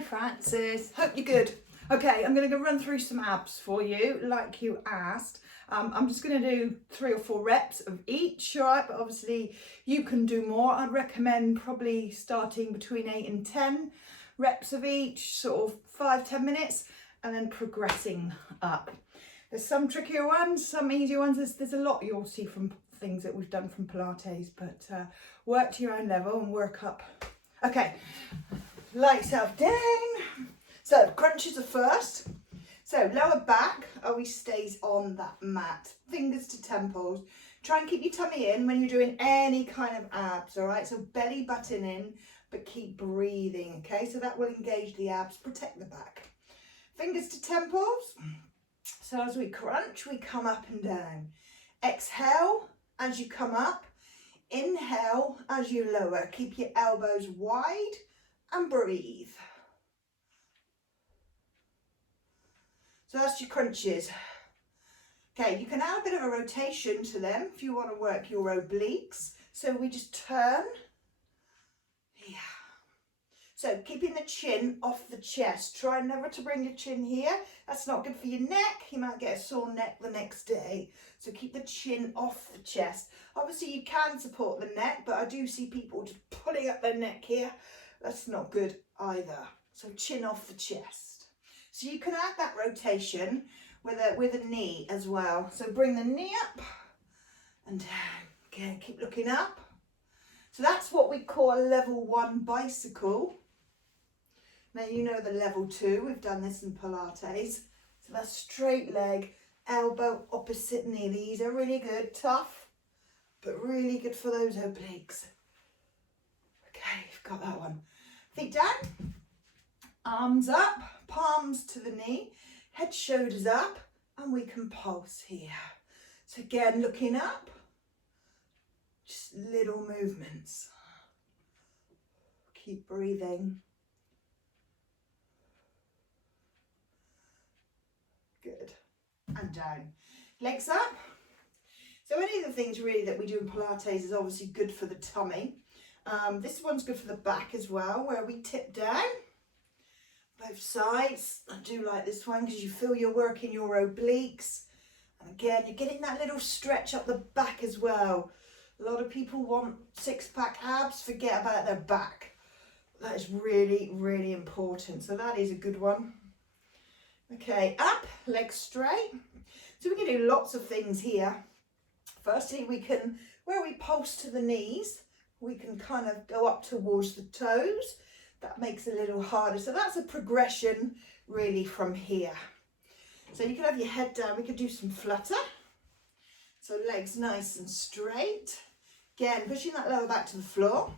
Hi Francis, hope you're good. Okay, I'm going to go run through some abs for you like you asked. I'm just going to do 3 or 4 reps of each, all right, but obviously you can do more. I'd recommend probably starting between 8 and 10 reps of each, sort of 5-10 minutes, and then progressing up. There's some trickier ones, some easier ones. There's a lot you'll see from things that we've done from Pilates, but work to your own level and work up. Okay, lie yourself down. So crunches are first. So lower back always stays on that mat, fingers to temples. Try and keep your tummy in when you're doing any kind of abs, all right? So belly button in, but keep breathing, okay? So that will engage the abs, protect the back. Fingers to temples. So as we crunch, we come up and down. Exhale as you come up. Inhale as you lower. Keep your elbows wide and breathe. So that's your crunches. Okay, you can add a bit of a rotation to them if you want to work your obliques. So we just turn. Yeah. So keeping the chin off the chest. Try never to bring your chin here. That's not good for your neck. You might get a sore neck the next day. So keep the chin off the chest. Obviously you can support the neck, but I do see people just pulling up their neck here. That's not good either. So chin off the chest. So you can add that rotation with a knee as well. So bring the knee up and down. Okay, keep looking up. So that's what we call a level 1 bicycle. Now you know the level 2, we've done this in Pilates. So that's straight leg, elbow, opposite knee. These are really good, tough, but really good for those obliques. Okay, you've got that one. Feet down, arms up, palms to the knee, head, shoulders up, and we can pulse here. So again, looking up, just little movements. Keep breathing. Good. And down. Legs up. So any of the things really that we do in Pilates is obviously good for the tummy. This one's good for the back as well, where we tip down. Both sides. I do like this one because you feel you're working your obliques. And again, you're getting that little stretch up the back as well. A lot of people want 6-pack abs, forget about their back. That is really, really important. So that is a good one. Okay, up, legs straight. So we can do lots of things here. Firstly, we can, where we pulse to the knees, we can kind of go up towards the toes. That makes it a little harder. So that's a progression really from here. So you can have your head down. We could do some flutter. So legs nice and straight. Again, pushing that lower back to the floor.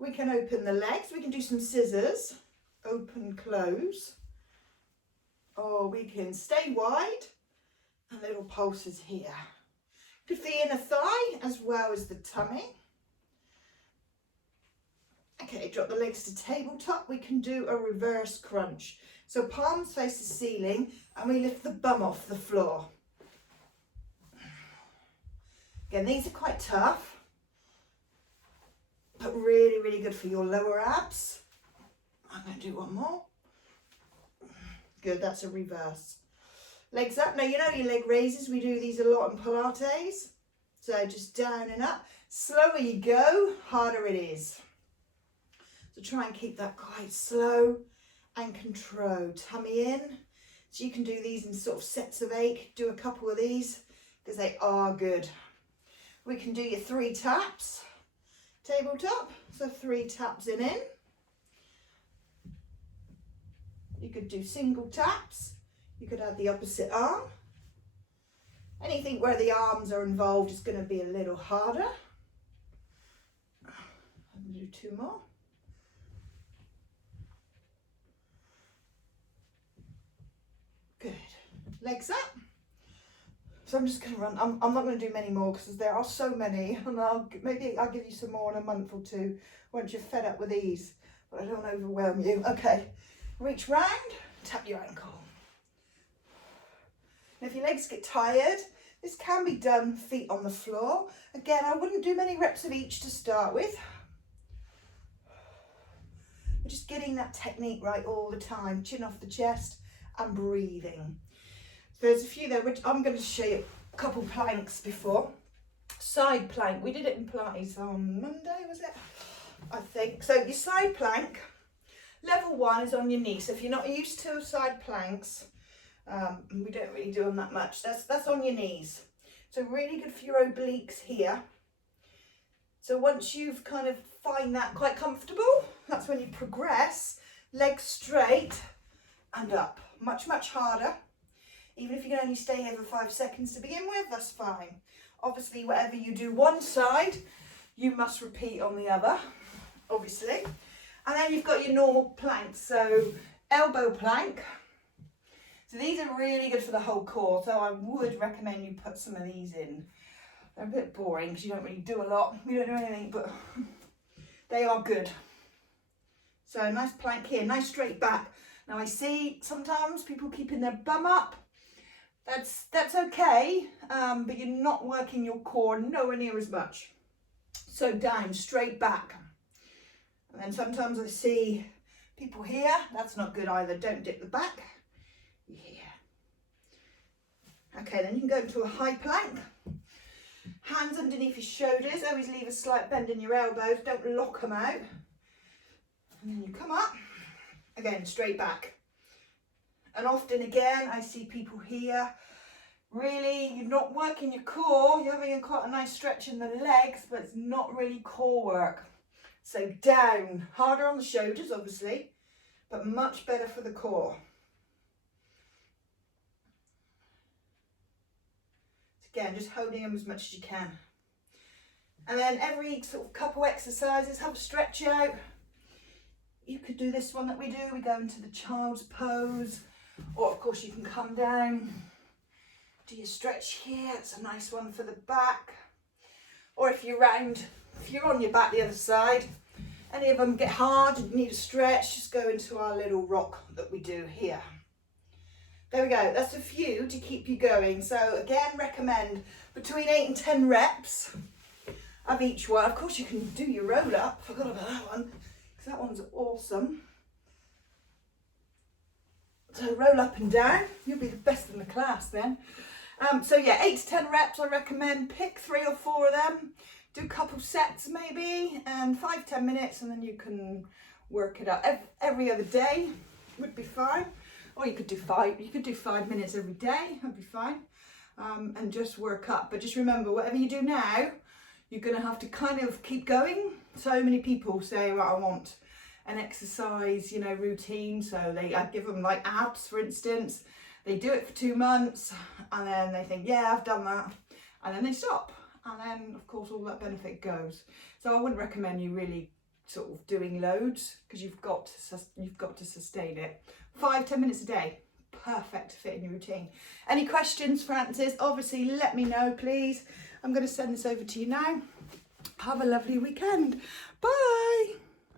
We can open the legs. We can do some scissors. Open, close. Or we can stay wide. And little pulses here. Good for the inner thigh as well as the tummy. Okay, drop the legs to tabletop. We can do a reverse crunch. So palms face the ceiling and we lift the bum off the floor. Again, these are quite tough, but really, really good for your lower abs. I'm going to do one more. Good, that's a reverse. Legs up. Now, you know your leg raises. We do these a lot in Pilates. So just down and up. Slower you go, harder it is. So try and keep that quite slow and controlled. Tummy in. So you can do these in sort of sets of 8. Do a couple of these because they are good. We can do your 3 taps. Tabletop. So 3 taps in. You could do single taps. You could add the opposite arm. Anything where the arms are involved is going to be a little harder. I'm going to do 2 more. Good. Legs up. So I'm just going to run. I'm not going to do many more because there are so many, and maybe I'll give you some more in a month or 2 once you're fed up with these, but I don't want to overwhelm you. Okay, reach round, tap your ankle. Now if your legs get tired, this can be done feet on the floor. Again, I wouldn't do many reps of each to start with. We're just getting that technique right all the time. Chin off the chest and breathing. There's a few there, which I'm going to show you a couple planks before. Side plank, we did it in Pilates on Monday, was it? I think. So your side plank, level 1 is on your knee. So if you're not used to side planks, we don't really do them that much. That's on your knees. So really good for your obliques here. So once you've kind of find that quite comfortable, that's when you progress, legs straight and up. Much, much harder. Even if you can only stay here for 5 seconds to begin with, that's fine. Obviously, whatever you do one side, you must repeat on the other, obviously. And then you've got your normal planks. So elbow plank. So these are really good for the whole core. So I would recommend you put some of these in. They're a bit boring because you don't really do a lot. We don't do anything, but they are good. So nice plank here, nice straight back. Now I see sometimes people keeping their bum up. That's okay, but you're not working your core nowhere near as much. So down, straight back. And then sometimes I see people here. That's not good either. Don't dip the back. Yeah. Okay, then you can go into a high plank. Hands underneath your shoulders. Always leave a slight bend in your elbows. Don't lock them out. And then you come up. Again, straight back. And often again, I see people here, really, you're not working your core, you're having quite a nice stretch in the legs, but it's not really core work. So down, harder on the shoulders, obviously, but much better for the core. So again, just holding them as much as you can. And then every sort of couple exercises, have a stretch out. You could do this one that we do, we go into the child's pose. Or of course you can come down, do your stretch here, it's a nice one for the back. Or if you're on your back the other side, any of them get hard and need a stretch, just go into our little rock that we do here. There we go, that's a few to keep you going. So again, recommend between 8 and 10 reps of each one. Of course you can do your roll up, forgot about that one, because that one's awesome. So roll up and down, you'll be the best in the class then. So yeah, 8 to 10 reps I recommend. Pick 3 or 4 of them, do a couple sets maybe, and 5-10 minutes, and then you can work it up. Every other day would be fine. Or you could do 5 minutes every day, that'd be fine. And just work up. But just remember, whatever you do now, you're gonna have to kind of keep going. So many people say, well, I want an exercise, routine. So I give them like abs, for instance. They do it for 2 months and then they think, yeah, I've done that. And then they stop. And then of course all that benefit goes. So I wouldn't recommend you really sort of doing loads because you've got to sustain it. 5-10 minutes a day, perfect to fit in your routine. Any questions, Francis? Obviously let me know, please. I'm going to send this over to you now. Have a lovely weekend. Bye.